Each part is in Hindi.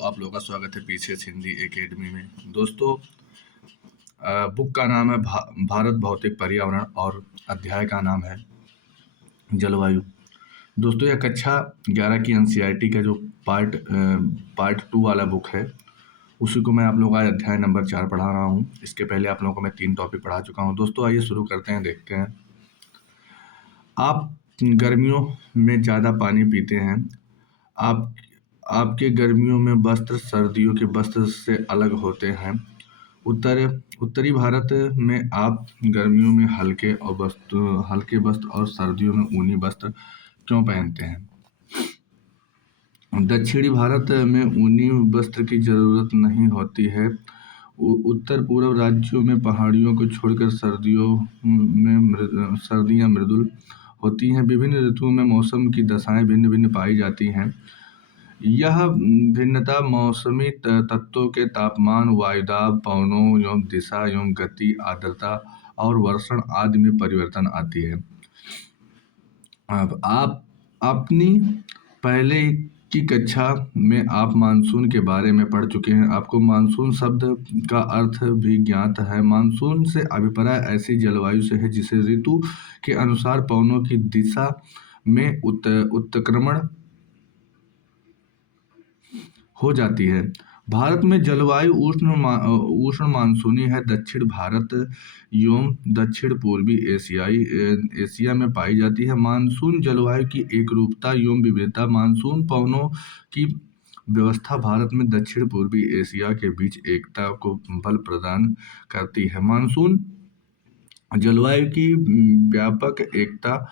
आप लोगों का स्वागत है पीसीएस हिंदी एकेडमी में। दोस्तों, बुक का नाम है भारत भौतिक पर्यावरण और अध्याय का नाम है जलवायु। दोस्तों, यह कक्षा 11 की एनसीईआरटी का जो पार्ट 2 वाला बुक है, उसी को मैं आप लोगों का अध्याय नंबर 4 पढ़ा रहा हूँ। इसके पहले आप लोगों को मैं 3 टॉपिक पढ़ा चुका हूँ। दोस्तों, आइए शुरू करते हैं, देखते हैं। आप गर्मियों में ज़्यादा पानी पीते हैं। आप आपके गर्मियों में वस्त्र सर्दियों के वस्त्र से अलग होते हैं। उत्तरी भारत में आप गर्मियों में हल्के वस्त्र और सर्दियों में ऊनी वस्त्र क्यों पहनते हैं? दक्षिणी भारत में ऊनी वस्त्र की जरूरत नहीं होती है। उत्तर पूर्व राज्यों में पहाड़ियों को छोड़कर सर्दियाँ मृदुल होती हैं। विभिन्न ऋतुओं में मौसम की दशाएं भिन्न भिन्न पाई जाती हैं। यह भिन्नता मौसमी तत्वों के तापमान, वायुदाब, पवनों एवं दिशा एवं गति, आर्द्रता और वर्षण आदि में परिवर्तन आती है। अब आप अपनी पहले की कक्षा में आप मानसून के बारे में पढ़ चुके हैं। आपको मानसून शब्द का अर्थ भी ज्ञात है। मानसून से अभिप्राय ऐसी जलवायु से है जिसे ऋतु के अनुसार पवनों की दिशा में उत्क्रमण हो जाती है। भारत में जलवायु उष्ण मानसूनी है। दक्षिण भारत एवं दक्षिण पूर्वी एशिया में पाई जाती है। मानसून जलवायु की एकरूपता एवं विविधता। मानसून पवनों की व्यवस्था भारत में दक्षिण पूर्वी एशिया के बीच एकता को बल प्रदान करती है। मानसून जलवायु की व्यापक एकता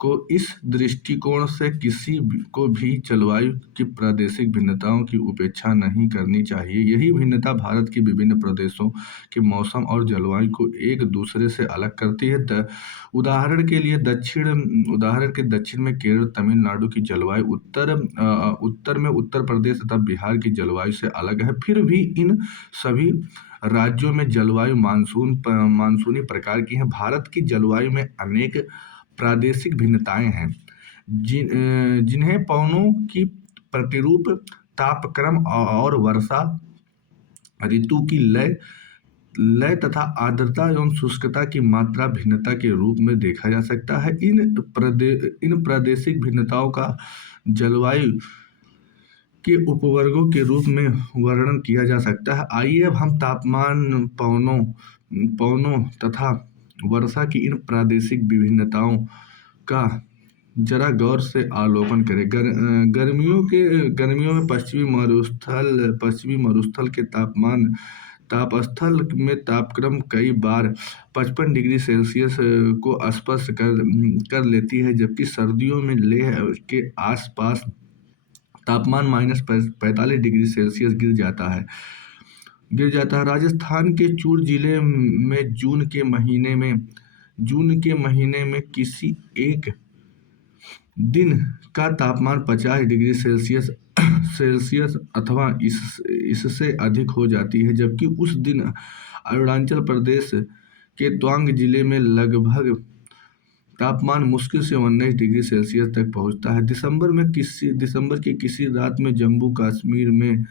को इस दृष्टिकोण से किसी को भी जलवायु की प्रादेशिक भिन्नताओं की उपेक्षा नहीं करनी चाहिए। यही भिन्नता भारत के विभिन्न प्रदेशों के मौसम और जलवायु को एक दूसरे से अलग करती है। उदाहरण के दक्षिण में केरल, तमिलनाडु की जलवायु उत्तर में उत्तर प्रदेश तथा बिहार की जलवायु से अलग है। फिर भी इन सभी राज्यों में जलवायु मानसूनी प्रकार की है। भारत की जलवायु में अनेक प्रादेशिक भिन्नताएं हैं, जिन्हें पवनों की प्रतिरूप, तापक्रम और वर्षा ऋतु की लय तथा आर्द्रता एवं शुष्कता की मात्रा भिन्नता के रूप में देखा जा सकता है। इन प्रादेशिक भिन्नताओं का जलवायु के उपवर्गों के रूप में वर्णन किया जा सकता है। आइए अब हम तापमान, पवनों तथा वर्षा की इन प्रादेशिक विभिन्नताओं का जरा गौर से अवलोकन करें। गर्मियों में पश्चिमी मरुस्थल के तापस्थल में तापक्रम कई बार 55 डिग्री सेल्सियस को स्पर्श कर लेती है, जबकि सर्दियों में लेह के आसपास तापमान -45 डिग्री सेल्सियस गिर जाता है। राजस्थान के चूरू जिले में जून के महीने में किसी एक दिन का तापमान 50 डिग्री सेल्सियस अथवा इससे अधिक हो जाती है, जबकि उस दिन अरुणाचल प्रदेश के तवांग जिले में लगभग तापमान मुश्किल से 19 डिग्री सेल्सियस तक पहुंचता है। दिसंबर की किसी रात में जम्मू कश्मीर में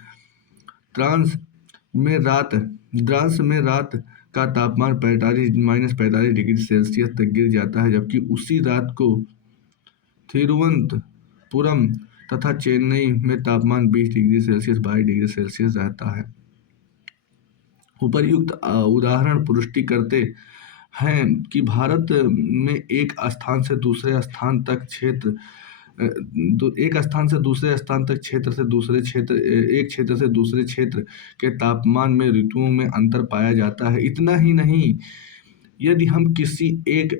द्रास में रात का तापमान -45 डिग्री सेल्सियस तक गिर जाता है, जबकि उसी रात को तिरुवनंतपुरम तथा चेन्नई में तापमान 20 डिग्री सेल्सियस 22 डिग्री सेल्सियस रहता है। उपर्युक्त उदाहरण पुष्टि करते हैं कि भारत में एक स्थान से दूसरे स्थान तक क्षेत्र से दूसरे क्षेत्र के तापमान में ऋतुओं में अंतर पाया जाता है। इतना ही नहीं, यदि हम किसी एक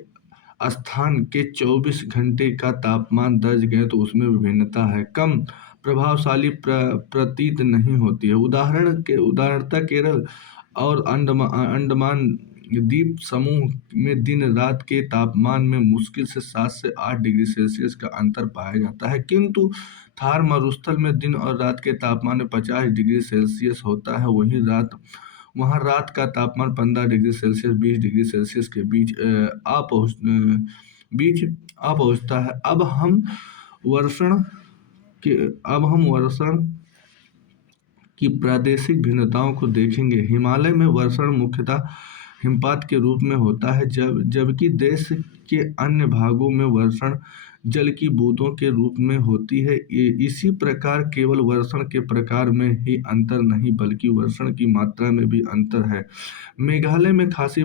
स्थान के 24 घंटे का तापमान दर्ज करें तो उसमें विभिन्नता है, कम प्रभावशाली प्रतीत नहीं होती है। उदाहरणतः केरल और अंडमान द्वीप समूह में दिन रात के तापमान में मुश्किल से 7 से 8 डिग्री सेल्सियस का अंतर पाया जाता है, किंतु थार मरुस्थल में दिन और रात के तापमान में 50 डिग्री सेल्सियस होता है। वहाँ रात का तापमान 15 डिग्री सेल्सियस 20 डिग्री सेल्सियस के बीच आ पहुँचता है। अब हम वर्षण की प्रादेशिक भिन्नताओं को देखेंगे। हिमालय में वर्षण मुख्यतः हिमपात के रूप में होता है, जबकि देश के अन्य भागों में वर्षण जल की बूंदों के रूप में होती है। इसी प्रकार केवल वर्षण के प्रकार में ही अंतर नहीं, बल्कि वर्षण की मात्रा में भी अंतर है। मेघालय में खासी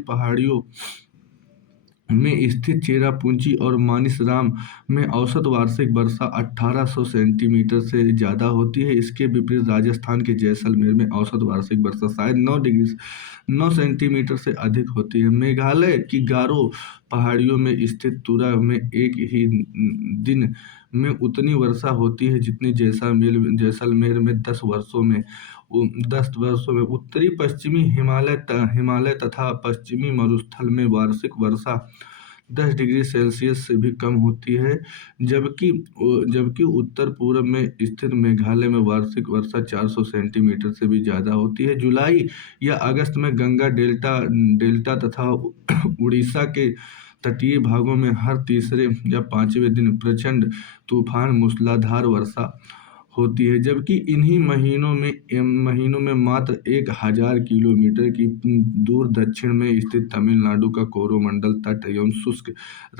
पहाड़ियों में स्थित चेरापूंजी और मानसरोवर में औसत वार्षिक वर्षा 1800 सेंटीमीटर से ज़्यादा होती है। इसके विपरीत राजस्थान के जैसलमेर में औसत वार्षिक वर्षा शायद 9 सेंटीमीटर से अधिक होती है। मेघालय की गारो पहाड़ियों में स्थित तुरा में एक ही दिन में उतनी वर्षा होती है जितनी जैसलमेर में 10 वर्षों में। उत्तरी पश्चिमी हिमालय तथा पश्चिमी मरुस्थल में वार्षिक वर्षा 10 डिग्री सेल्सियस से भी कम होती है, जबकि उत्तर पूर्व में स्थित मेघालय में वार्षिक वर्षा 400 सेंटीमीटर से भी ज़्यादा होती है। जुलाई या अगस्त में गंगा डेल्टा तथा उड़ीसा के तटीय भागों में हर तीसरे या पांचवें दिन प्रचंड तूफान मूसलाधार वर्षा होती है, जबकि इन्हीं महीनों में मात्र 1000 किलोमीटर की दूर दक्षिण में स्थित तमिलनाडु का कोरोमंडल तट एवं शुष्क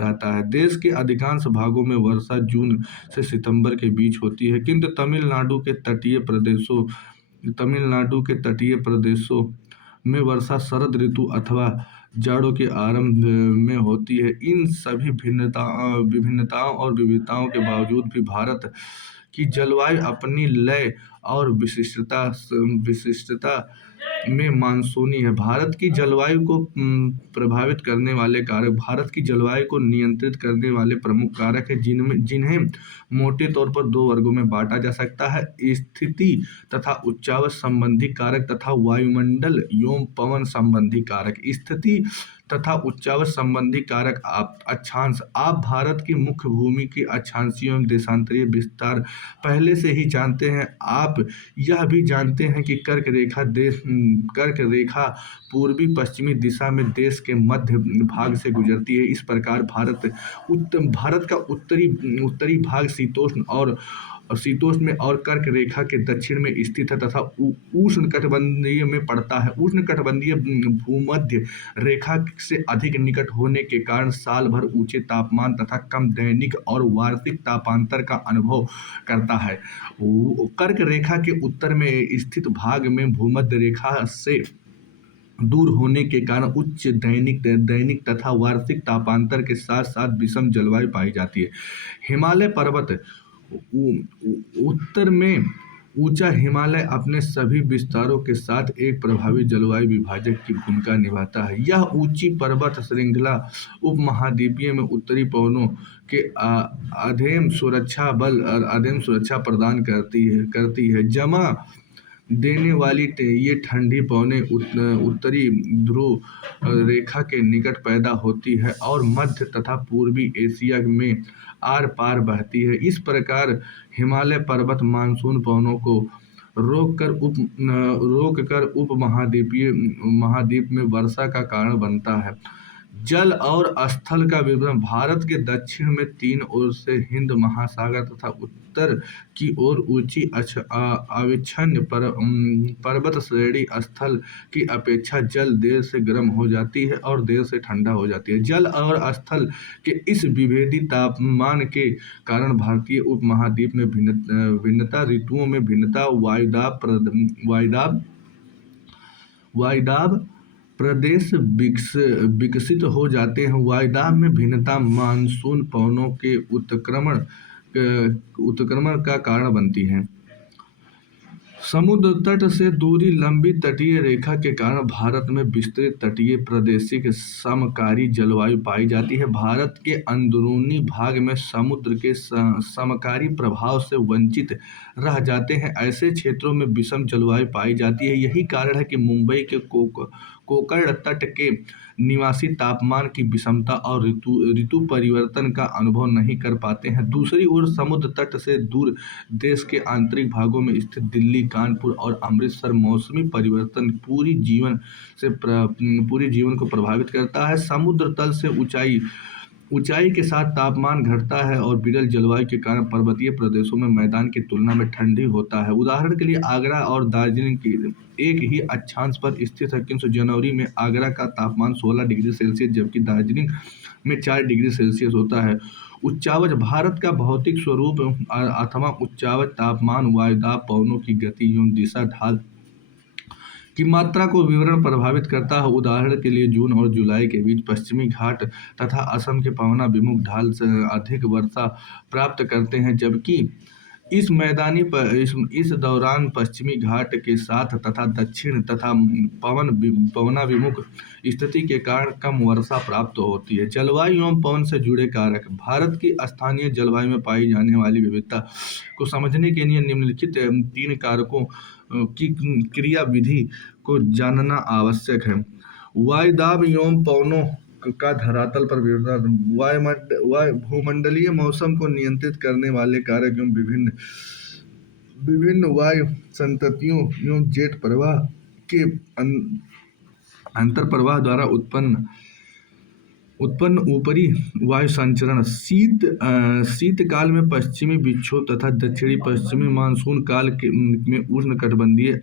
रहता है। देश के अधिकांश भागों में वर्षा जून से सितंबर के बीच होती है, किंतु तमिलनाडु के तटीय प्रदेशों में वर्षा शरद ऋतु अथवा जाड़ों के आरंभ में होती है। इन सभी विभिन्नताओं और विविधताओं के बावजूद भी भारत की जलवायु अपनी लय और विशिष्टता में मानसूनी है। भारत की जलवायु को प्रभावित करने वाले कारक, भारत की जलवायु को नियंत्रित करने वाले प्रमुख कारक है, जिन्हें मोटे तौर पर 2 वर्गों में बांटा जा सकता है: स्थिति तथा उच्चावच संबंधी कारक तथा वायुमंडल एवं पवन संबंधी कारक। स्थिति तथा उच्चावच संबंधी कारक अक्षांश। आप भारत की मुख्य भूमि के अक्षांशीय एवं देशांतरीय विस्तार पहले से ही जानते हैं। आप यह भी जानते हैं कि कर्क रेखा पूर्वी पश्चिमी दिशा में देश के मध्य भाग से गुजरती है। इस प्रकार भारत का उत्तरी भाग शीतोष्ण में और कर्क रेखा के दक्षिण में स्थित है तथा उष्णकटिबंधीय में पड़ता है। उष्णकटिबंधीय भूमध्य रेखा से अधिक निकट होने के कारण साल भर ऊंचे तापमान तथा कम दैनिक और वार्षिक तापांतर का अनुभव करता है। कर्क रेखा के उत्तर में स्थित भाग में भूमध्य रेखा से दूर होने के कारण उच्च दैनिक तथा वार्षिक तापांतर के साथ साथ विषम जलवायु पाई जाती है। हिमालय पर्वत। उत्तर में ऊंचा हिमालय अपने सभी विस्तारों के साथ एक प्रभावी जलवायु विभाजक की भूमिका निभाता है। यह ऊंची पर्वत श्रृंखला उपमहाद्वीपीय में उत्तरी पवनों के अधेम सुरक्षा प्रदान करती है। जमा देने वाली ये ठंडी पवनें उत्तरी ध्रुव रेखा के निकट पैदा होती है और मध्य तथा पूर्वी एशिया में आर पार बहती है। इस प्रकार हिमालय पर्वत मानसून पवनों को रोक कर महाद्वीप में वर्षा का कारण बनता है। जल और स्थल का विवरण। भारत के दक्षिण में 3 ओर से हिंद महासागर तथा उत्तर की ओर ऊंची अविच्छिन्न पर्वत श्रेणी स्थल की अपेक्षा जल देर से गर्म हो जाती है और देर से ठंडा हो जाती है। जल और स्थल के इस विभेदी तापमान के कारण भारतीय उपमहाद्वीप में भिन्नता, ऋतुओं में भिन्नता, वायुदाब प्रदेश विकसित हो जाते हैं। वायुदाब में भिन्नता मानसून पवनों के उत्क्रमण का कारण बनती है। समुद्र तट से दूरी। लंबी तटीय रेखा के कारण भारत में विस्तृत तटीय प्रादेशिक समकारी जलवायु पाई जाती है। भारत के अंदरूनी भाग में समुद्र के समकारी प्रभाव से वंचित रह जाते हैं। ऐसे क्षेत्रों में विषम जलवायु पाई जाती है। यही कारण है कि मुंबई के कोकर्ण तट के निवासी तापमान की विषमता और ऋतु परिवर्तन का अनुभव नहीं कर पाते हैं। दूसरी ओर समुद्र तट से दूर देश के आंतरिक भागों में स्थित दिल्ली, कानपुर और अमृतसर मौसमी परिवर्तन पूरी जीवन को प्रभावित करता है। समुद्र तल से ऊंचाई ऊंचाई के साथ तापमान घटता है और विरल जलवायु के कारण पर्वतीय प्रदेशों में मैदान की तुलना में ठंडी होता है। उदाहरण के लिए आगरा और दार्जिलिंग की एक ही अक्षांश पर स्थित है, किंतु जनवरी में आगरा का तापमान 16 डिग्री सेल्सियस जबकि दार्जिलिंग में 4 डिग्री सेल्सियस होता है। उच्चावच भारत का भौतिक स्वरूप अथवा उच्चावच तापमान, वायुदाब, पवनों की गति एवं दिशा, ढाल की मात्रा को विवरण प्रभावित करता है। उदाहरण के लिए जून और जुलाई के बीच पश्चिमी घाट तथा असम के पवनाभिमुख ढाल से अधिक वर्षा प्राप्त करते हैं, जबकि इस दौरान पश्चिमी घाट के साथ तथा दक्षिण तथा पवनाभिमुख स्थिति के कारण कम वर्षा प्राप्त होती है। जलवायु एवं पवन से जुड़े कारक। भारत की स्थानीय जलवायु में पाई जाने वाली विविधता को समझने के लिए निम्नलिखित 3 कारकों की क्रिया विधि को जानना आवश्यक है। वायुदाब एवं पवनों का धरातल पर भूमंडलीय मौसम को नियंत्रित करने वाले कारक एवं विभिन्न विभिन्न वायु संततियों एवं जेट प्रवाह के अंतर प्रवाह द्वारा उत्पन्न ऊपरी वायु संचरण। शीतकाल में पश्चिमी विक्षोभ तथा दक्षिणी पश्चिमी मानसून काल में उष्णकटिबंधीय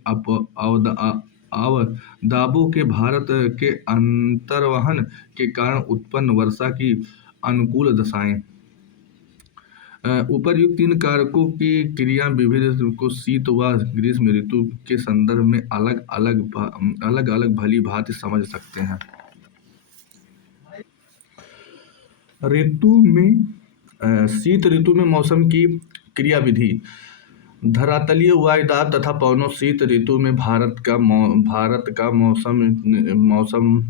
अवदाबों के भारत के अंतर्वहन के कारण उत्पन्न वर्षा की अनुकूल दशाएं। उपर्युक्त 3 कारकों की क्रिया विविध को शीत व ग्रीष्म ऋतु के संदर्भ में अलग अलग भली भांति समझ सकते हैं। शीत ऋतु में मौसम की क्रिया विधि। धरातलीय वायुदाब तथा पवनों। शीत ऋतु में भारत का मौसम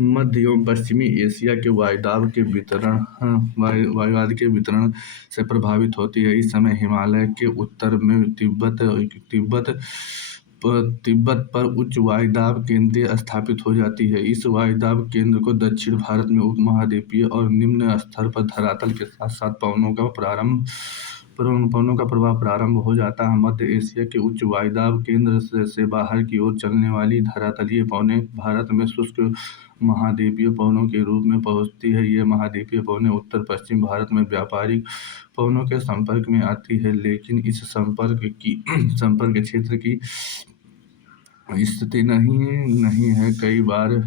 मध्य एवं पश्चिमी एशिया के वायुदाब के वितरण से प्रभावित होती है। इस समय हिमालय के उत्तर में तिब्बत पर उच्च वायुदाब केंद्र स्थापित हो जाती है। इस वायुदाब केंद्र को दक्षिण भारत में उपमहाद्वीपीय और निम्न स्तर पर धरातल के साथ साथ पवनों का प्रवाह प्रारंभ हो जाता है। मध्य एशिया के उच्च वायुदाब केंद्र से बाहर की ओर चलने वाली धरातलीय पवनें भारत में शुष्क महाद्वीपीय पवनों के रूप में पहुंचती है। ये महाद्वीपीय पवनें उत्तर पश्चिम भारत में व्यापारिक पवनों के संपर्क में आती है, लेकिन इस संपर्क क्षेत्र की स्थिति नहीं है। कई बार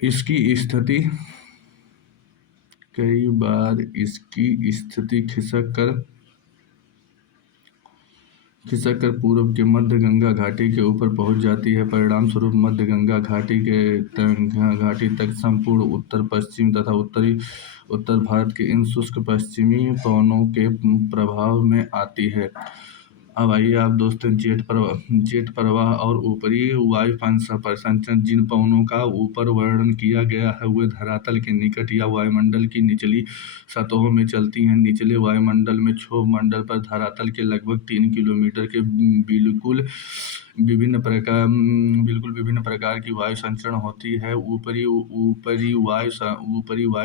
इसकी स्थिति खिसक कर पूर्व के मध्य गंगा घाटी के ऊपर पहुंच जाती है। परिणाम स्वरूप मध्य गंगा घाटी तक संपूर्ण उत्तर पश्चिम तथा उत्तर भारत के इन शुष्क पश्चिमी पवनों के प्रभाव में आती है। अब आइए आप दोस्तों जेट प्रवाह और ऊपरी वायु संचरण। जिन पवनों का ऊपर वर्णन किया गया है वे धरातल के निकट या वायुमंडल की निचली सतहों में चलती हैं। निचले वायुमंडल में क्षोभ मंडल पर धरातल के लगभग 3 किलोमीटर के बिल्कुल विभिन्न प्रकार की वायु संचरण होती है। ऊपरी वायु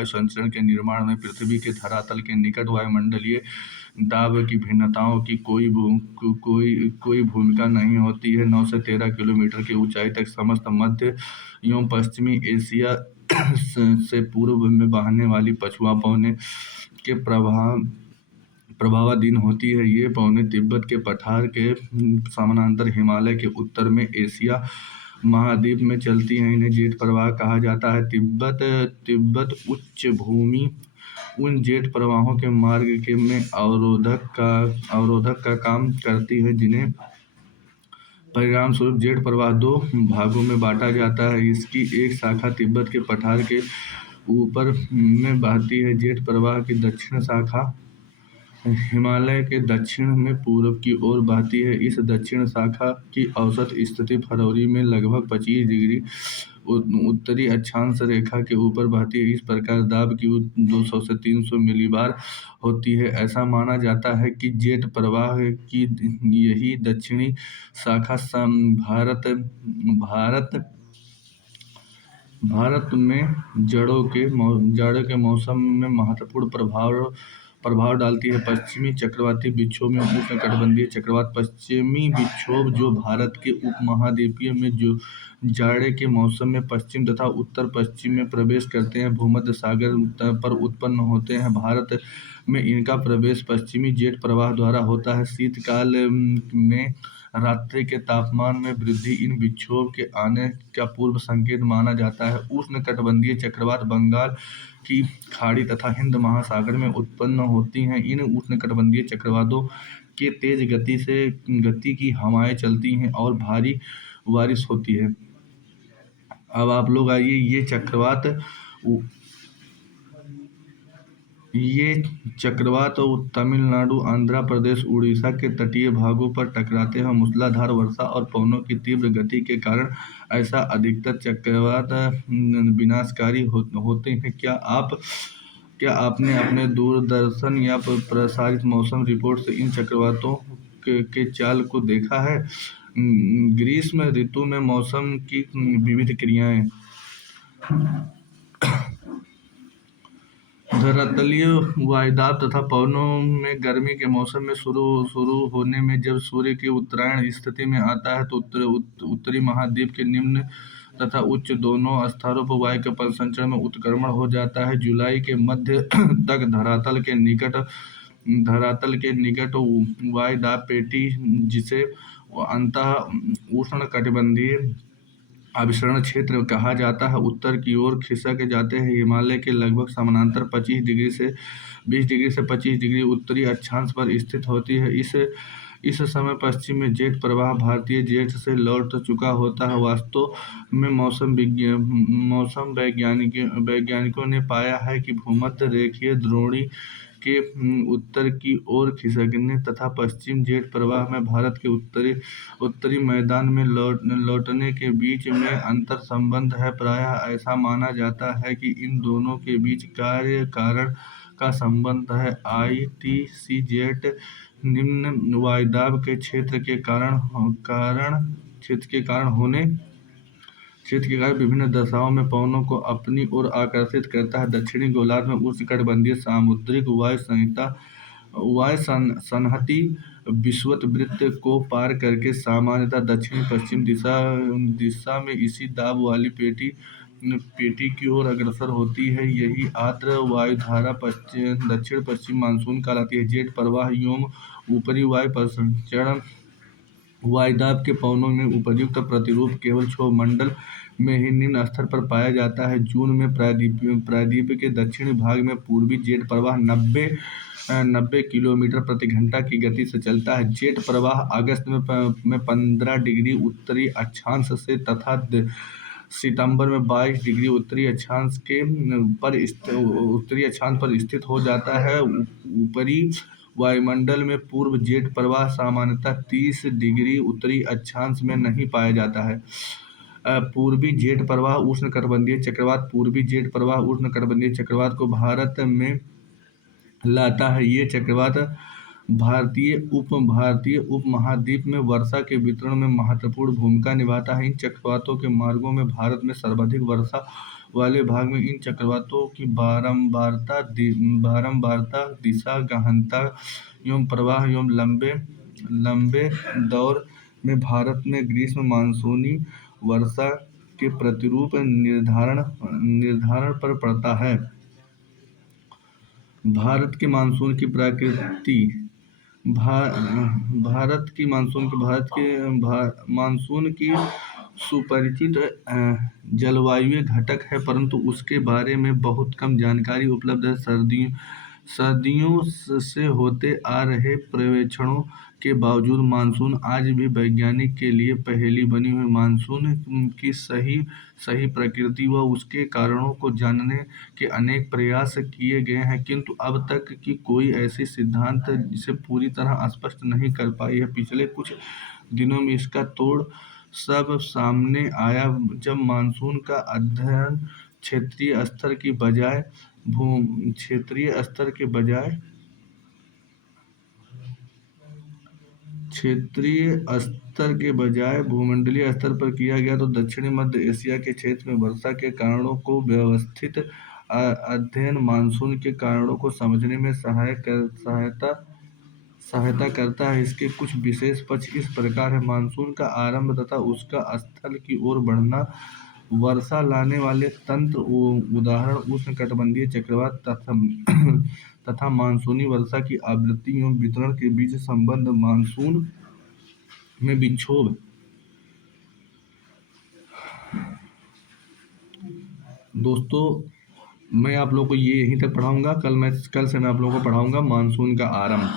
संचरण के निर्माण में पृथ्वी के धरातल के निकट वायुमंडलीय दाब की भिन्नताओं की कोई भूमिका नहीं होती है। 9 से 13 किलोमीटर की ऊंचाई तक समस्त मध्य एवं पश्चिमी एशिया से पूर्व में बहने वाली पछुआ पवनें के प्रभावाधीन होती है। ये पवनें तिब्बत के पठार के समानांतर हिमालय के उत्तर में एशिया महाद्वीप में चलती हैं। इन्हें जेट प्रवाह कहा जाता है। तिब्बत उच्च भूमि उन जेट प्रवाहों के मार्ग में अवरोधक का काम करती है, जिन्हें परिणाम स्वरूप जेट प्रवाह 2 भागों में बांटा जाता है। इसकी एक शाखा तिब्बत के पठार के ऊपर में बहती है। जेट प्रवाह की दक्षिण शाखा हिमालय के दक्षिण में पूर्व की ओर बहती है। इस दक्षिण शाखा की औसत स्थिति फरवरी में लगभग 25 डिग्री उत्तरी अक्षांश रेखा के ऊपर बहती है। इस प्रकार दाब की 200 से 300 मिलीबार होती है। ऐसा माना जाता है कि जेट प्रवाह की यही दक्षिणी शाखा भारत में जाड़ों के मौसम में महत्वपूर्ण प्रभाव डालती है। पश्चिमी चक्रवाती विक्षोभ में उष्णकटिबंधीय चक्रवात पश्चिमी विक्षोभ जो भारत के उपमहाद्वीपीय में जो जाड़े के मौसम में पश्चिम तथा उत्तर पश्चिम में प्रवेश करते हैं, भूमध्य सागर पर उत्पन्न होते हैं। भारत में इनका प्रवेश पश्चिमी जेट प्रवाह द्वारा होता है। शीतकाल में रात्रि के तापमान में वृद्धि इन विक्षोभ के आने का पूर्व संकेत माना जाता है। उष्णकटिबंधीय चक्रवात बंगाल की खाड़ी तथा हिंद महासागर में उत्पन्न होती हैं। इन उष्णकटिबंधीय चक्रवातों के तेज गति की हवाएं चलती हैं और भारी बारिश होती है। अब आप लोग आइए, ये चक्रवात तमिलनाडु, आंध्र प्रदेश, उड़ीसा के तटीय भागों पर टकराते हैं। मूसलाधार वर्षा और पवनों की तीव्र गति के कारण ऐसा अधिकतर चक्रवात विनाशकारी होते हैं। क्या आपने अपने दूरदर्शन या प्रसारित मौसम रिपोर्ट से इन चक्रवातों के चाल को देखा है? ग्रीष्म ऋतु में मौसम की विविध क्रियाएं। धरातलीय वायुदाब तथा पवनों में गर्मी के मौसम में शुरू होने में जब सूर्य की उत्तरायण स्थिति में आता है तो उत्तरी महाद्वीप के निम्न तथा उच्च दोनों स्तरों पर वायु का परिसंचरण में उत्क्रमण हो जाता है। जुलाई के मध्य तक धरातल के निकट वायुदाब पेटी, जिसे अंतः उष्णकटिबंधीय अभिसरण क्षेत्र कहा जाता है, उत्तर की ओर खिसक जाते हैं। हिमालय के लगभग समानांतर 25 डिग्री से 25 डिग्री उत्तरी अक्षांश पर स्थित होती है। इस समय पश्चिम में जेट प्रवाह भारतीय जेट से लौट चुका होता है। वास्तव में मौसम वैज्ञानिकों ने पाया है कि भूमध्य रेखीय द्रोणी के उत्तर की ओर खिसकने तथा पश्चिम जेट प्रवाह में भारत के उत्तरी मैदान में लौटने के बीच में अंतर संबंध है। प्रायः ऐसा माना जाता है कि इन दोनों के बीच कार्य कारण का संबंध है। ITC जेट निम्न वायुदाब के क्षेत्र के कारण विभिन्न दशाओं में पवनों को अपनी ओर आकर्षित करता है। दक्षिणी गोलार्ध में उष्णकटिबंधीय सामुद्रिक वायु संहति विषुवत को पार करके सामान्यतः दक्षिण पश्चिम दिशा में इसी दाब वाली पेटी की ओर अग्रसर होती है। यही आर्द्र वायुधारा दक्षिण पश्चिम मानसून कहलाती है। जेट प्रवाह एवं ऊपरी वायु परिसंचरण वायुदाब के पवनों में उपर्युक्त प्रतिरूप केवल क्षोभमंडल में ही निम्न स्तर पर पाया जाता है। जून में प्रायद्वीप के दक्षिणी भाग में पूर्वी जेट प्रवाह 90 किलोमीटर प्रति घंटा की गति से चलता है। जेट प्रवाह अगस्त में 15 डिग्री उत्तरी अक्षांश से तथा सितंबर में 22 डिग्री उत्तरी अक्षांश पर स्थित हो जाता है। ऊपरी वायुमंडल में पूर्व जेट प्रवाह सामान्यतः 30 डिग्री उत्तरी अक्षांश में नहीं पाया जाता है। पूर्वी जेट प्रवाह उष्णकटिबंधीय चक्रवात को भारत में लाता है। ये चक्रवात भारतीय उपमहाद्वीप में वर्षा के वितरण में महत्वपूर्ण भूमिका निभाता है। इन चक्रवातों के मार्गों में भारत में सर्वाधिक वर्षा वाले भाग में इन चक्रवातों की बारंबारता, दिशा, गहनता एवं प्रवाह एवं लंबे दौर में भारत में ग्रीष्म मानसूनी वर्षा के प्रतिरूप निर्धारण पर पड़ता है। भारत की मानसून की प्रकृति। मानसून की सुपरिचित जलवायु घटक है, परंतु उसके बारे में बहुत कम जानकारी उपलब्ध है। सदियों से होते आ रहे पर्यवेक्षणों के बावजूद मानसून आज भी वैज्ञानिक के लिए पहेली बनी हुई। मानसून की सही प्रकृति व उसके कारणों को जानने के अनेक प्रयास किए गए हैं, किंतु अब तक की कोई ऐसी सिद्धांत इसे पूरी तरह स्पष्ट नहीं कर पाई है। पिछले कुछ दिनों में इसका तोड़ सब सामने आया जब मानसून का अध्ययन क्षेत्रीय स्तर के बजाय भूमंडलीय स्तर पर किया गया तो दक्षिणी मध्य एशिया के क्षेत्र में वर्षा के कारणों को व्यवस्थित अध्ययन मानसून के कारणों को समझने में सहायता करता है। इसके कुछ विशेष पक्ष इस प्रकार है: मानसून का आरंभ तथा उसका स्थल की ओर बढ़ना, वर्षा लाने वाले तंत्र, उदाहरण उष्णकटिबंधीय चक्रवात तथा मानसूनी वर्षा की आवृत्ति एवं वितरण के बीच संबंध, मानसून में विक्षोभ। दोस्तों, मैं आप लोगों को ये यहीं तक पढ़ाऊंगा। कल से मैं आप लोगों को पढ़ाऊंगा मानसून का आरंभ।